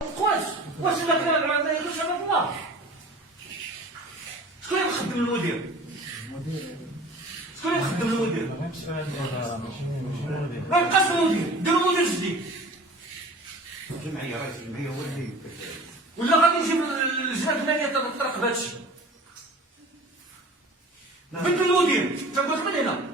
واش الا كان عندنا يدوش على الله؟ شكون اللي مخدم المدير؟ شكون اللي مخدم المدير؟ ما يبقاش المدير، ديروا مدير جديد. الجمعيه رئيس الجمعيه هو اللي ولا غادي نجيب اللجنه الفنيه تطرق بهذا الشيء. بدل المدير، تنقول لك من هنا.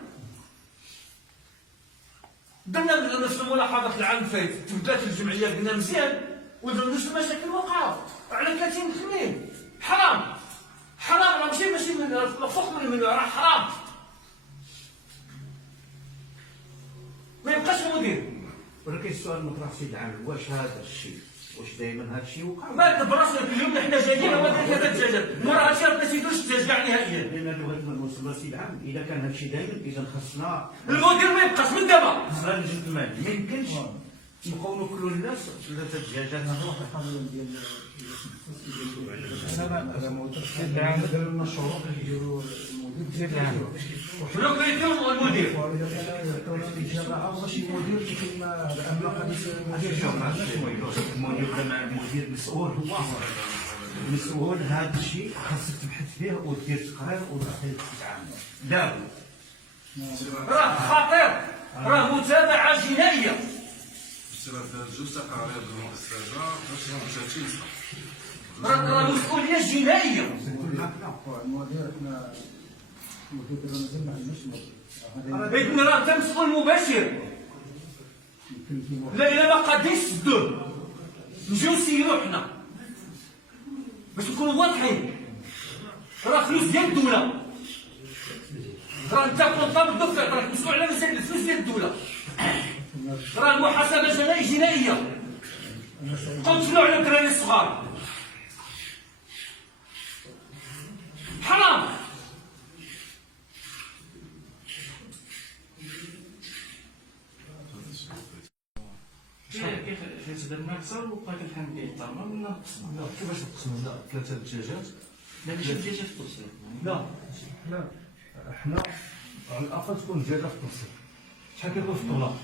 درنا نفس الملاحظات العام الفايت، تبدات الجمعيه قلنا مزيان ودرنا المشاكل وقعوا على 30 تمرين. حرام حرام، راه ماشي من فوق منه، راه حرام. ما يبقاش المدير. ولكن السؤال المطرح سيد العامل، واش هذا الشيء واش دائما هذا الشيء وقع؟ ما براسنا اليوم حنا جايين هو ثلاثه دجاجات، مورا هادشي راه ما تزيدوش الدجاج كاع نهائيا. لان لغه ما نوصل سيد العامل، اذا كان هذا الشيء دائما اذا خصنا المدير ما يبقاش من دابا. خصنا لجنه المال، ما يمكنش نبقاو ناكلوا الناس ثلاثه دجاجات. القانون ديال انا دار لنا الشروط اللي يديروا المدير شنو كيديروا المدير؟ ماشي المدير كيكون المدير مسؤول، هو مسؤول هذا الشيء، خاصك تبحث فيه ودير تقرير وتتعامل دابا. راه خطير، راه متابعه جنائيه. جوج تقارير المؤسسه باش ما مشاتش راه مسؤوليه جنائيه. المدير حنا المدير دابا مازال ما عندناش المدير. بيتنا راه انت مسؤول مباشر. لا الا ما قادينش تسدوه نجيو نسيرو حنا باش نكونوا واضحين. راه فلوس ديال الدوله، راه انت كونطابل الدفع، راك مسؤول على مسائل الفلوس ديال الدوله. راه المحاسبه جنائيه. قتلوا على الدراري الصغار. حرام. كيف درنا اكثر وبقى كنحن كيطرنا بدنا نقسموا. كيفاش نقسموا؟ لا ثلاثه دجاجات، لا ماشي دجاجات توصل. لا حنا على الاقل تكون دجاجه في التوصيل. شحال كيكون في الطوله؟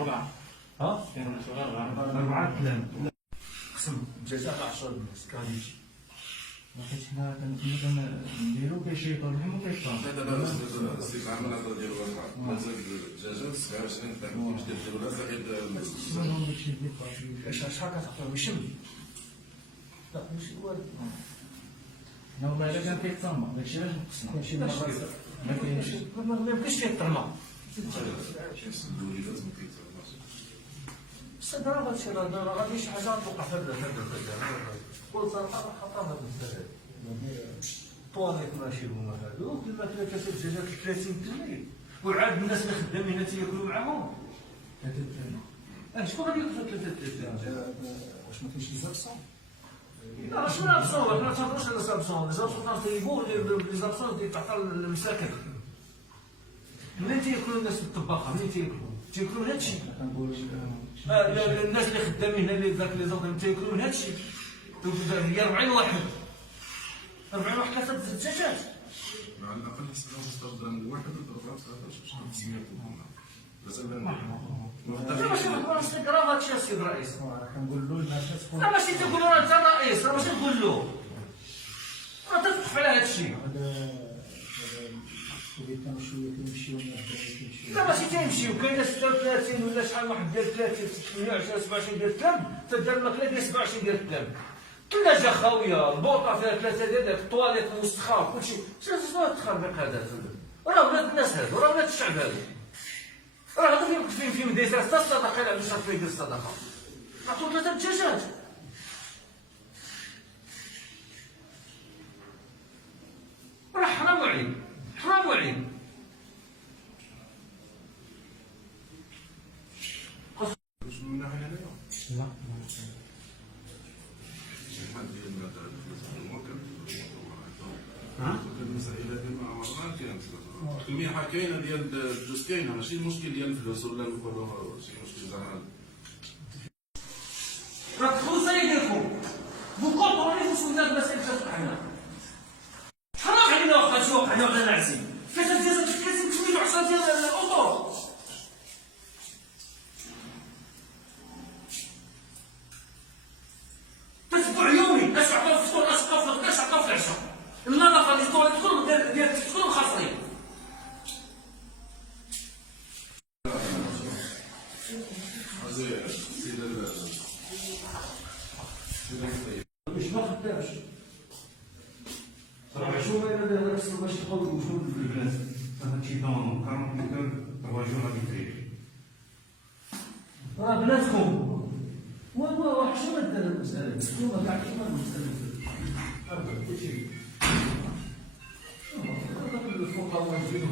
4 ها؟ كاين صغار 4 كلام. قسم دجاجه 10 الناس كغاديش. حيت حنا كنديرو كيشيطوا اللحم وكيطلعوا. لا السي العامل هذا ديال الواقع زاد الدجاجات الصغيره شحال كيمشي دير ولا زائد شنو داكشي اللي بقى؟ شحال كتعطيهم يشم؟ لا ماشي والو. حنا والله الا كان كيتطمع داكشي علاش نقسموا. شي مرات ما كاينش. ما يمكنش كيطرنا. الوليدات ما كيتعرفوش. بس راه هادشي راه غادي شي حاجه توقع في هذا قول صراحه خطر هذا المسائل. طواليت ماشي هما هادو، كما ثلاثه دجاجات 30 تمرين، وعاد الناس اللي خدامين هنا تياكلوا معاهم. شكون غادي ياكل ثلاثه دجاجات؟ واش ما كاينش لي زابسون؟ لا شنو لابسون؟ حنا تنهضروش على لابسون، لي زابسون تنطيبو لي زابسون تعطى للمساكن. منين تياكلوا الناس في الطباخه؟ منين تياكلوا من هادشي؟ كنقول الناس اللي خدامين هنا اللي ذاك لي زابسون تياكلوا من هادشي. هي 40 واحد 40 واحد ثلاثه دجاجات. على الاقل حسنا مستوى الواحد وضربات 13 مازال ماشي ماشي كراه هادشي السيد الرئيس. كنقول له الناس تكون راه ماشي تقول له راه انت الرئيس، راه ماشي تقول له راه تتوقف على هادشي. كيمشيو لا ماشي تيمشيو، كاين 36 ولا شحال واحد ديال 30 28 27 ديال الكلام، تدار الماكله ديال 27 ديال الكلام. الثلاجه خاويه، البوطه فيها ثلاثه ديال الطواليت مستخار، كلشي. شنو التخربيق هذا؟ راه ولاد الناس هادو، راه ولاد الشعب هادو. راه هادو في مدينه حتى الصدقه الا مشات في يدير الصدقه. عطوا ثلاثه دجاجات. راه حرام وعيب، حرام وعيب. شنو من ناحيه هنايا؟ لا شحال ديال الفلوس الموكل ها؟ المسائل هذه مع مرات كانت المنحه كاينه ديال الجوج كاينه، ماشي المشكل ديال الفلوس ولا نقولوا شي مشكل زعما. راه تدخلوا سيدكم بكونترولي واش ولات المسائل كتوقع هنا. حرام علينا واخا شي وقع لنا وحنا ناعسين. ثلاثه دجاجات في 30 تمرين و10 ديال الاوطو. الطواليت كلهم ديال كلهم خاسرين. هذا سيد الطيب. مش ما خدامش. صراحة شو ما إلا دار باش تقوي وجود البنات. هادشي دون 3 جور هادي راه بناتكم. واحد شنو دار المسألة؟ شنو ما كاع شنو المسألة؟ هذا كلشي. هذا الفقراء يجيو